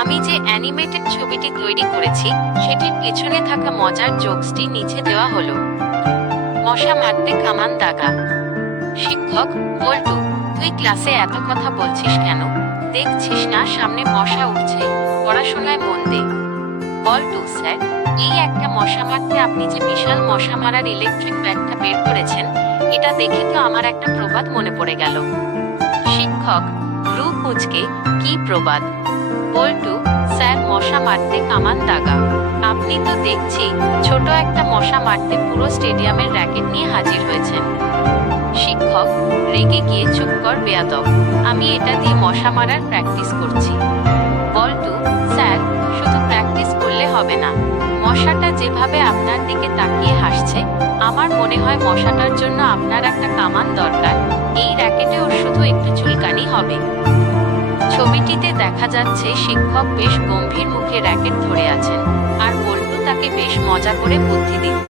আমি যে অ্যানিমেটেড ছবিটি তৈরি করেছি সেটির পেছনে থাকা মজার জোকসটি নিচে দেওয়া হলো। মশা মারতে কামান দাগা। শিক্ষক: বল্টু, তুই ক্লাসে এত কথা বলছিস কেন? দেখছিস না সামনে মশা উঠছে? পড়াশোনায় মন দে। বল্টু: স্যার, এই একটা মশা মারতে আপনি যে বিশাল মশা মারার ইলেকট্রিক ব্যাটটা বের করেছেন, এটা দেখে তো আমার একটা প্রবাদ মনে পড়ে গেল। শিক্ষক: ভ্রু কুঁচকে, কি প্রবাদ? বল্টু: স্যার, মশা মারতে কামান দাগা। আপনি তো দেখছি ছোট একটা মশা মারতে পুরো স্টেডিয়ামের র্যাকেট নিয়ে হাজির হয়েছেন। শিক্ষক: রেগে গিয়ে চুপ কর বেয়াদব, আমি এটা দিয়ে মশা মারার প্র্যাকটিস করছি। বল্টু: স্যার, শুধু প্র্যাকটিস করলে হবে না, মশাটা যেভাবে আপনার দিকে তাকিয়ে হাসছে, আমার মনে হয় মশাটার জন্য আপনার একটা কামান দরকার। এই র্যাকেটে ওর শুধু একটু চুলকানি হবে। ছবিটিতে দেখা যাচ্ছে শিক্ষক বেশ গম্ভীর মুখে র্যাকেট ধরে আছেন, আর বল্টু তাকে বেশ মজা করে বুদ্ধি দিচ্ছে।